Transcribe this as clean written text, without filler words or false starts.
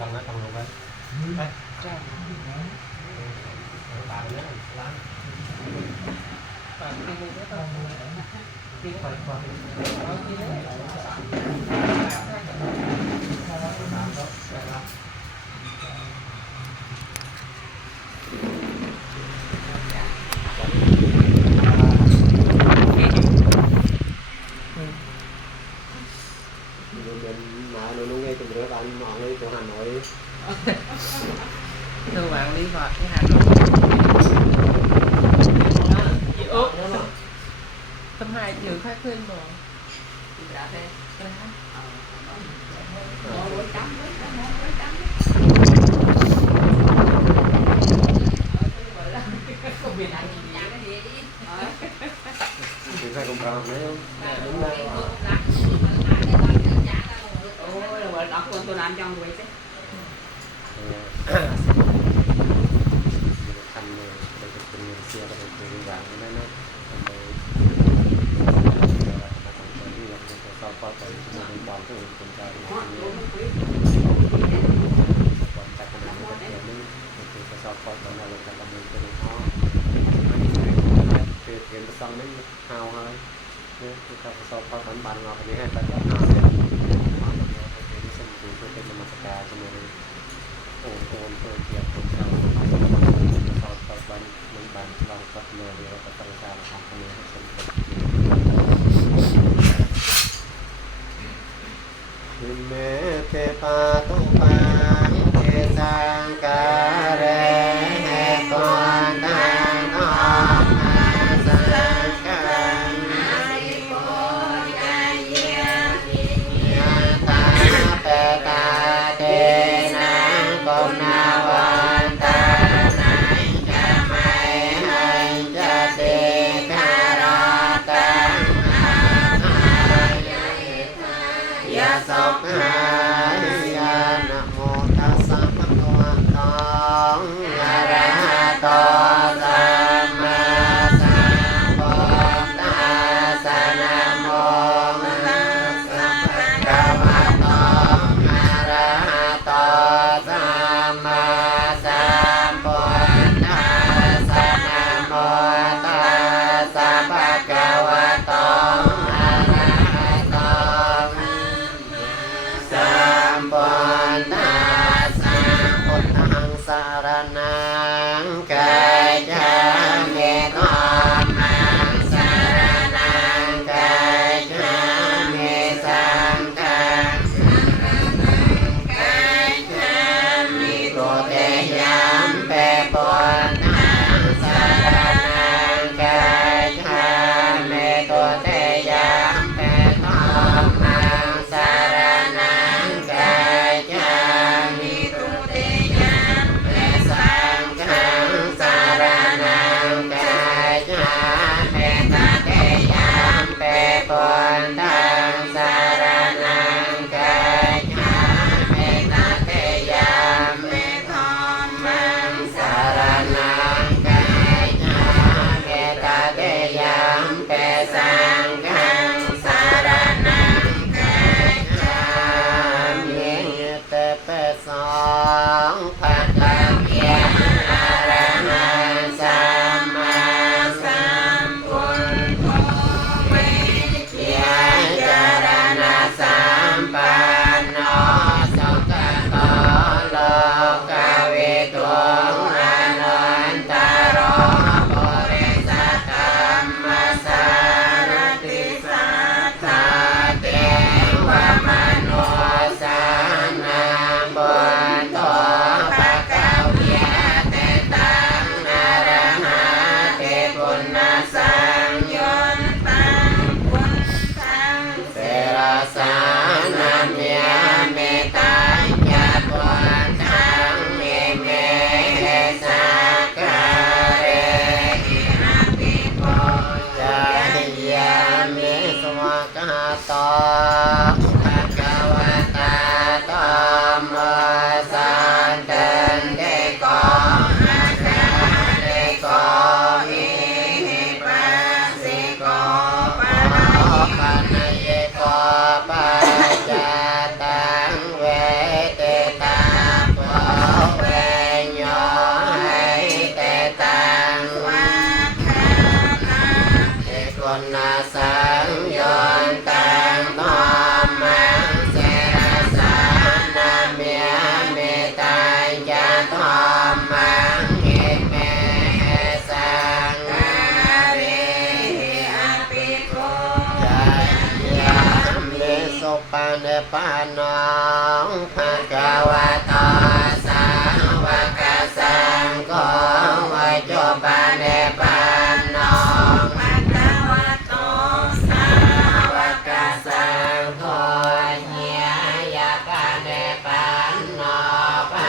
ลองนะลงไปไปตามนี้ล้างที่คอยความcủa Hà Nội thưa bạn đi vào cái Hà Nội tầm 2 giờ khác lên rồi dạ thế thì phải cùng con mấy không đúng ra ôi là đọc con tôi làm cho người thế thành đây là tình xe đây là tình vàng đấy nó sau qua tới một bọn của chúng ta thì bọn ta cần làm một cái này thì sau qua tới là chúng ta làm một cái nó thì tiền xong đấy hao hơi chúng ta sau qua tới bàn ngọt thì hay ta có hao thì thì xong chúng tôiเป็นมาสการจะมาโอนเปิดเกียรติคนเราsau qua tới mình bànเราก็เลยเราก็ต้องการทำตรงนี้ให้สมบูรณ์เมเทปาตุปังเทสังการเรกวนตังออกมาสังกังยะตาเปตาเตนะกมนาวันตานังจะไม่ให้จะเตคารตังยะสกหายานะโมตัสสะภะคะวะโตอะระหะโตสัมมาสัมพุทธัสสะนะโมตัสสะภะคะวะโตอะระหะโตสัมมาสัมพุทธัสสะนะโมตัสสะภะคะวะโตอะระหะโตสัมพุทธัสสะพุทธังสารนังกัจฉามิธัมมังสารนังกัจฉามิสังฆังสารนังกัจฉามิตุเตยัมเปปุณังสารนังกัจฉามิตุเตยัมเปธัมมังสารนังกัจฉามิตุเตยัมเปสังฆังสารนังกัจฉามิตเตยัมเปปุณังสารนังกัจฉามิตเตยัมเปธัมมังสารนังกัจฉามิตเตยัมเปสังฆังสารนังกัจฉามิเตเปสังภะคะเมียอะระหังสัมมาสัมพุทโธเวทิยาจารณะสัมปันโนสุขโตโลกวิทูอนันตโรปุริสธัมมัสสารติสัทธาเทวมนุสานังบุญโตภะคะเวียเตตังอะระหะเตปุณณสังยุตตังพุทธังเสรสานัมเยเมตัญญะพุทธังเมเมสักขะเรหิอะปิโกจายามิสวะกะโตภะคะวะตาธัมโมสันตันเดโกอะคะเดโกอิหิปัสสิโกปะโนปะนะเยโกปัจจต งโยนตังธรรมังเสรสานาเมียเมตาจะธรรมังเอเมสังฆาเรอภิโกยัญญามเลสุปานปานองภะคะวะโต